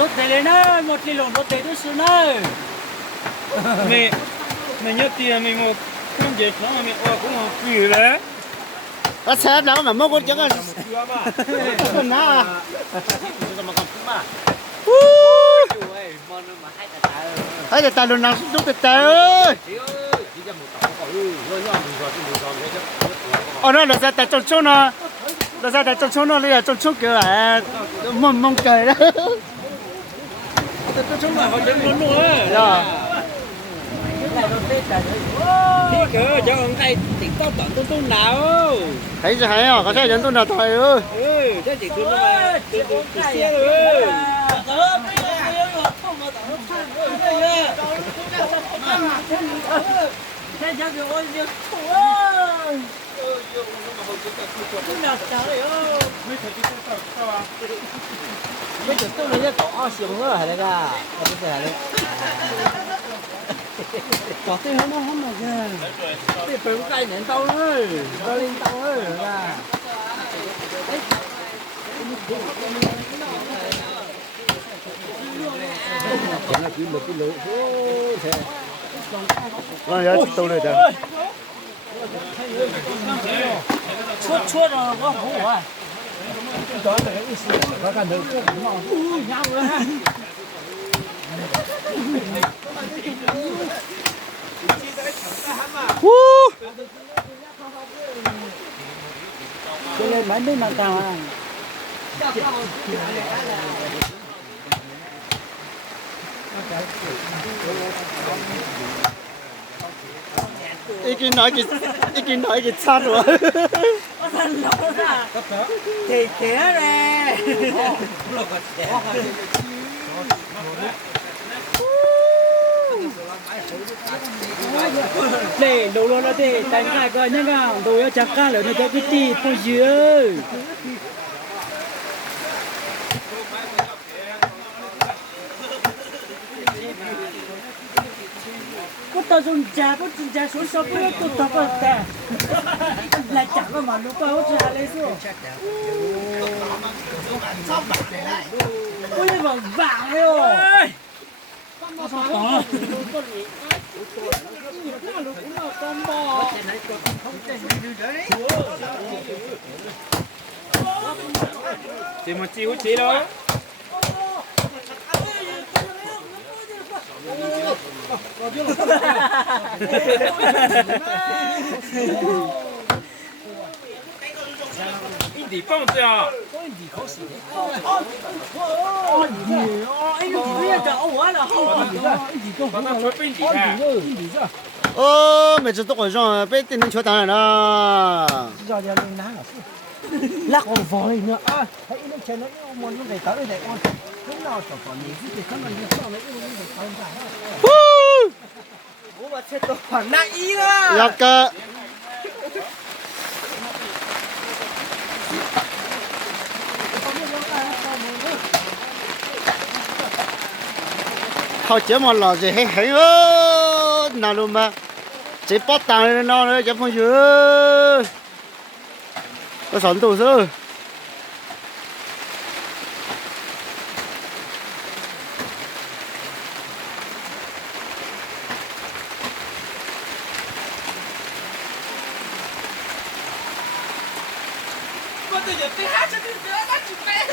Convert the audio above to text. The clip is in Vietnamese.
Rốt thế lên ơi, một kilo rốt thế tôi xin ơi. mẹ nhớ tiền mẹ một không dễ nó mà mẹ cũng một quỷ đấy. Nó xe đó mà mua con chẳng là con nào à. Thấy là ta luôn nào xuống từ từ ơi. Nó là ra tại trong chỗ nó ra tại trong chỗ nó là trong chỗ kiểu là mong cười đó. Tôi chống lại họ chân luôn luôn ấy. Khi cơ cho ông này tỉnh tao tận tôi nào. Thấy chưa hay à, có thể dẫn tôi nào thôi ơi. Chắc chỉ tôi mà tôi xe rồi. Thế chắc được ôi việc khổ ơi. Tôi nào trời ơi. Mấy chỗ tôi lấy cỏ xuống rồi hả đấy cả. Không phải là đấy. Có tên nó không mà kìa. Cái phải cái nén tao ơi. Ra lên tao ơi là. Nó ra tôi đây đó. Chua rồi có hổ à. Đó là cái sự có cả được mà nhau rồi. Cho lên mấy bên mặt cao à. Ý kiến nói cái sát rồi. Có thần lỗ ra. Thì kéo ra. Để đồ luôn đó thì đánh khai coi nhá nào. Đồ cho chắc ca lớn cho cái gì tôi dưới. Có tao dùng trà, có dùng trà xuống sông có tụt tập vào tè. Lại chẳng có mà lúc có trà lấy xuống. Ôi mà vàng rồi. Thì mà chịu chị đâu.你放这啊？哎呦，不要找我了，好。把它吹飞你看。每次都会上被电动车挡人了。 Lắc còn vòi nữa à, thấy nó chơi nó muốn nó về tới đây con lúc nào chẳng còn gì thì không cần gì sau đấy nó về tới giải bố mà chết tôi khoảng nãy ý đó Dạ cơ. Họ chỉ một lò gì hay hay ơ nào luôn mà chỉ bắt tàng nó nữa chẳng phong chưa có sẵn tủ sư con tôi giờ tiếng hát cho tiếng nữa nó chụp mẹ